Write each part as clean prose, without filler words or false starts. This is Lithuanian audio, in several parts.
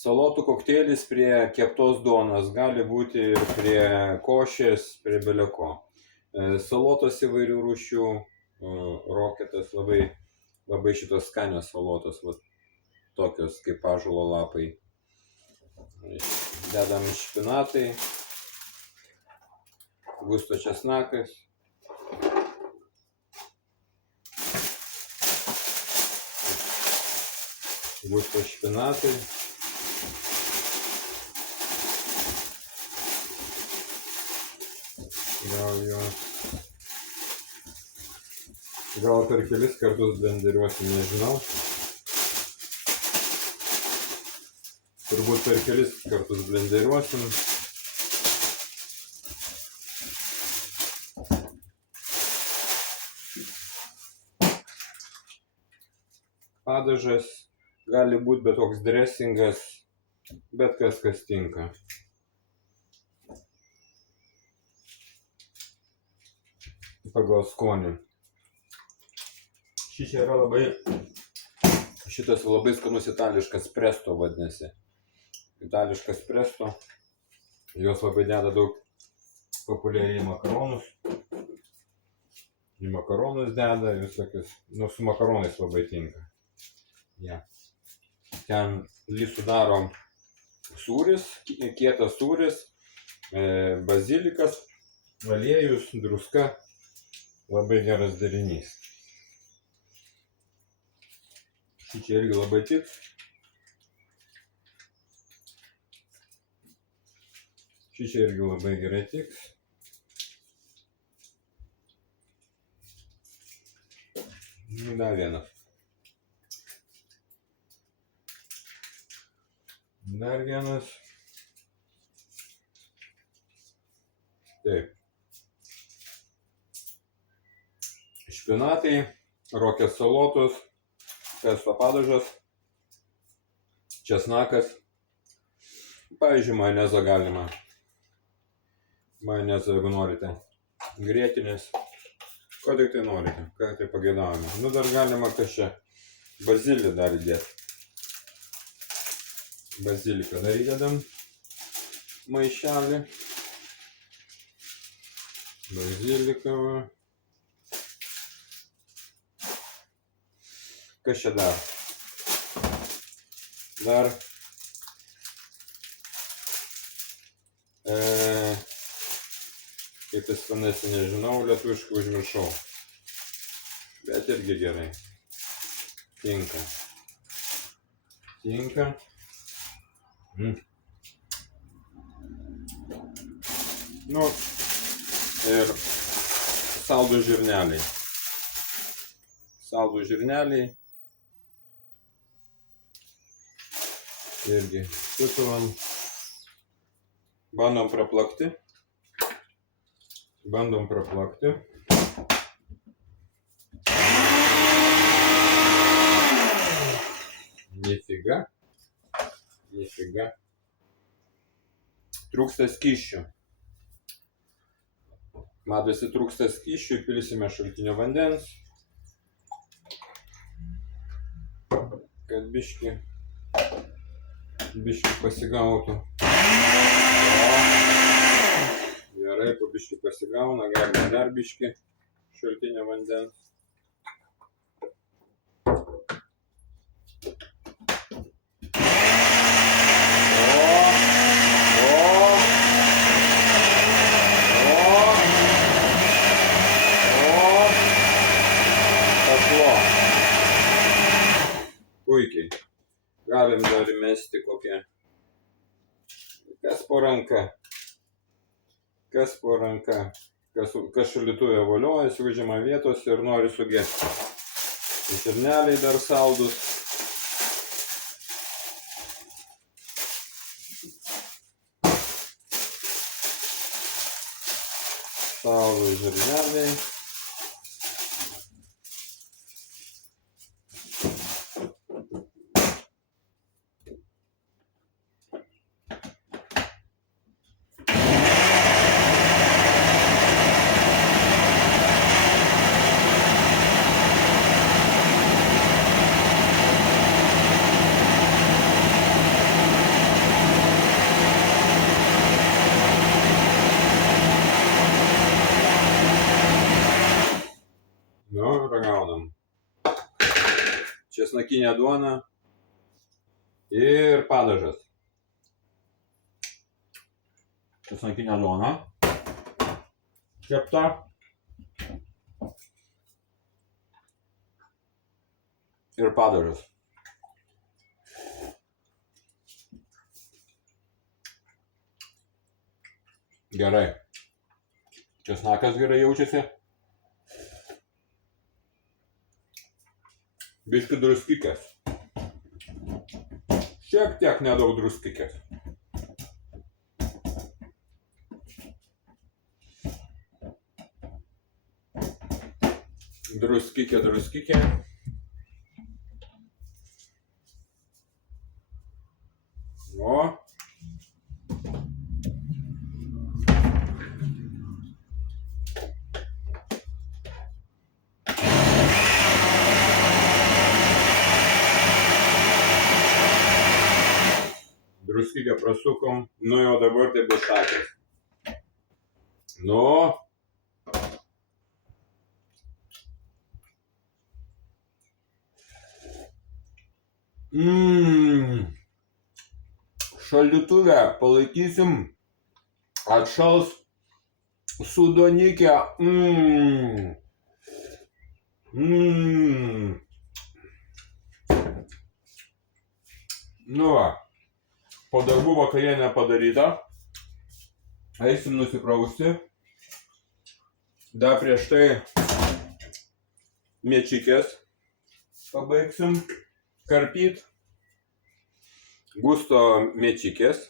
Salotų kokteilis prie keptos duonos, gali būti ir prie košės, prie beleko. Salotos įvairių rūšių, roketas, labai šitos skanios salotos, va, tokios kaip ąžuolo lapai. Dedam špinatai, gusto česnakas. Gusto špinatai. Gal per kelis kartus blenderiuosim, nežinau. Turbūt per kelis kartus blenderiuosim. Padažas gali būti bet koks dresingas, bet kas tinka. Pagal skonį. Šitas labai skanus itališkas presto vadinasi. Itališkas presto. Jos labai deda daug populiariai makaronus. Į makaronus deda visokius. Nu, su makaronais labai tinka. Ja. Ten sudaro sūris, kietas sūris, bazilikas, aliejus, druska. Labai geras derinys. Šičia irgi labai tiks. Šičia irgi labai gerai tiks. Dar vienas. Dar vienas. Taip. Špinatai, rokės salotos, pesto padažas, česnakas. Pavyzdžiui, majonezą galima. Majonezą, jeigu norite. Grietinės. Ko tik tai norite, ką tai pageidavome. Nu, dar galima kažčia bazilį dar įdėti. Baziliką dar įdedam. Maišelį. Baziliką. Kas čia dar? Dar kaip jis vadinasi, nežinau, lietuviškai užmiršau. Bet irgi gerai. Tinka. Tinka. Nu, ir saldų žirneliai. Saldų žirneliai. Irgi supilam. Bandom praplakti. Nifiga. Trūksta skysčių. Matosi, trūksta skysčių, įpilsime šaltinio vandens. Kad biškį pasigautų. Gerai, po biškį pasigauna, galime dar biškį šaltinio vandens. Puikiai. Galim dar įmesti kokią. Kas po ranka. Kas šaldytuve voliojasi, užima vietos ir nori sugesti. Žirneliai dar saldus. Saldus žirneliai. česnakinė duona ir padažas. Česnakinė duona kepta. Ir padažas. Gerai. Česnakas gerai jaučiasi. Biški druskikės. Šiek tiek nedaug druskikės. Druskikė. O. Druskikę prasukom. Nu jau dabar tai bus šakės. Nu. Šaldytuve palaikysim, atšals su duonyke. Nu va, po darbų vakarienė padaryta, eisim nusiprausti, dar prieš tai mėčikės pabaigsim karpyt. Gusto mėčikės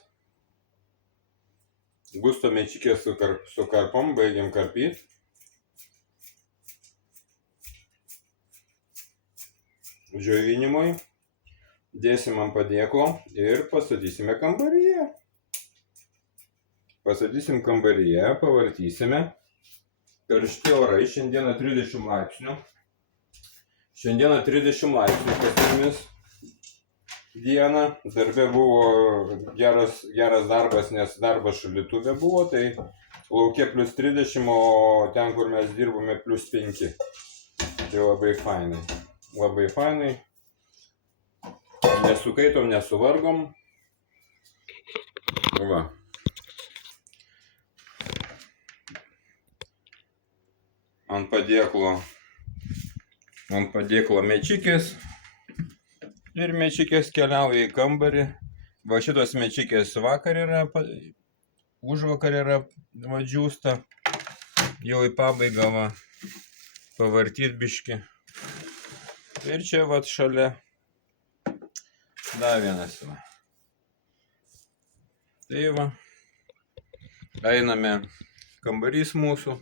sukarpom, baigiam karpyt. Džiovinimui dėsim ant padėklo ir pastatysime kambaryje. Pavartysime. Karšti orai, šiandieną 30 laipsnių. Pas dieną. Darbe buvo geras darbas, nes darbas šaldytuve buvo, tai lauke plus 30, o ten, kur mes dirbome, plus 5. Tai labai fainai. Nesukaitom, nesuvargom. Va. Ant padėklo mėčikės. Ir mėčikės keliauja į kambarį. Va šitos mėčikės vakar yra, užvakar yra džiūsta. Jau į pabaigą va. Pavartyt biškį. Ir čia va šalia. Dar vienas va. Tai va. Einame. Kambarys mūsų.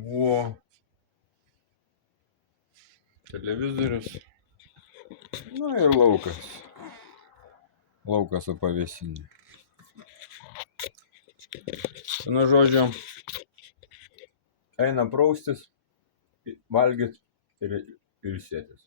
Buvo. Televizorius. Na ir laukas. Laukas su pavėsinė. Nu žodžiu, eina praustis, valgyt ir ilsėtis.